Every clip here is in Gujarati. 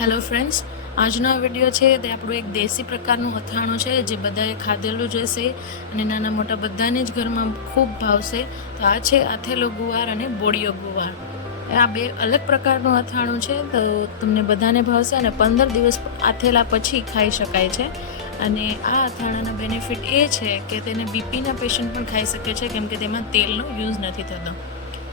હેલો ફ્રેન્ડ્સ આજનો આ વીડિયો છે તે આપણું એક દેશી પ્રકારનું અથાણું છે જે બધાએ ખાધેલું જ હશે અને નાના મોટા બધાને જ ઘરમાં ખૂબ ભાવશે. તો આ છે અથેલો ગુવાર અને બોડિયો ગુવાર. આ બે અલગ પ્રકારનું અથાણું છે, તો તમને બધાને ભાવશે અને પંદર દિવસ આથેલા પછી ખાઈ શકાય છે. અને આ અથાણાના બેનિફિટ એ છે કે તેને બીપીના પેશન્ટ પણ ખાઈ શકે છે, કેમ કે તેમાં તેલનો યુઝ નથી થતો.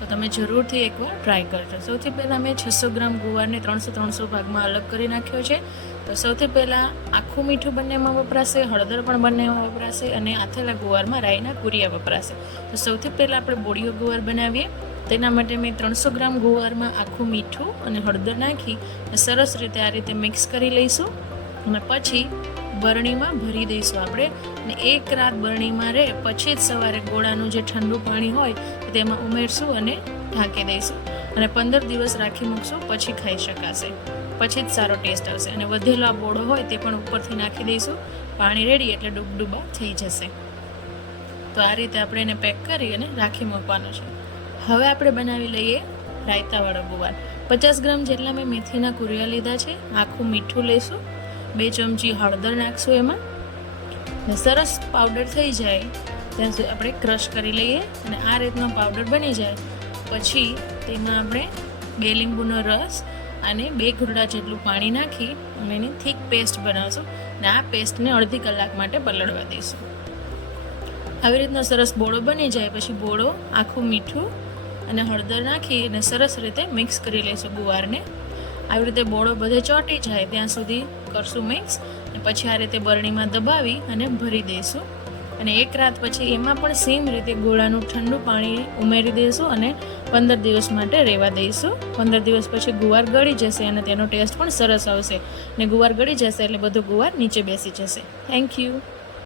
તો તમે જરૂરથી એકવાર ટ્રાય કરજો. સૌથી પહેલાં મેં છસો ગ્રામ ગુવારને ત્રણસો ત્રણસો ભાગમાં અલગ કરી નાખ્યો છે. તો સૌથી પહેલાં આખું મીઠું બંનેમાં વપરાશે, હળદર પણ બંનેમાં વપરાશે અને આથેલા ગુવારમાં રાઈના કુરિયા વપરાશે. તો સૌથી પહેલાં આપણે બોડીઓ ગુવાર બનાવીએ. તેના માટે મેં ત્રણસો ગ્રામ ગુવારમાં આખું મીઠું અને હળદર નાખી સરસ રીતે આ રીતે મિક્સ કરી લઈશું. અને પછી બરણીમાં ભરી દઈશું આપણે. અને એક રાત બરણીમાં રહે, પછી જ સવારે ગોળાનું જે ઠંડુ પાણી હોય, તેમાં ઉમેરશું અને ઢાંકી દઈશું. અને પંદર દિવસ રાખી મૂકશું, પછી ખાઈ શકાશે. પછી જ સારો ટેસ્ટ આવશે. અને વધેલો આ બોળો હોય, તે પણ ઉપરથી નાખી દઈશું. પાણી રેડી એટલે ડૂબડૂબા થઈ જશે. તો આ રીતે આપણે એને પેક કરી અને રાખી મૂકવાનો છે. હવે આપણે બનાવી લઈએ રાયતાવાળો ગુવાર. પચાસ ગ્રામ જેટલા મેં મેથીના કુરિયા લીધા છે. આખું મીઠું લઈશું. બે ચમચી હળદર નાખશું એમાં. ને સરસ પાવડર થઈ જાય. ત્યાં સુધી આપણે ક્રશ કરી લઈએ અને આ રીતનો પાવડર બની જાય. પછી તેમાં આપણે બે લીંબુનો રસ અને બે ઘૂંટડા જેટલું પાણી નાખી અમે એની થીક પેસ્ટ બનાવશું અને આ પેસ્ટને અડધી કલાક માટે પલળવા દઈશું. આવી રીતનો સરસ બોળો બની જાય. પછી બોળો આખું મીઠું અને હળદર નાખી અને સરસ રીતે મિક્સ કરી લઈશું ગુવારને. આવી રીતે બોળો બધે ચોંટી જાય, ત્યાં સુધી કરશું મિક્સ અને પછી આ રીતે બરણીમાં દબાવી અને ભરી દઈશું. અને એક રાત પછી એમાં પણ સેમ રીતે ગોળાનું ઠંડુ પાણી ઉમેરી દઈશું અને પંદર દિવસ માટે રહેવા દઈશું. પંદર દિવસ પછી ગુવાર ગળી જશે અને તેનો ટેસ્ટ પણ સરસ આવશે. અને ગુવાર ગળી જશે એટલે બધો ગુવાર નીચે બેસી જશે. Thank you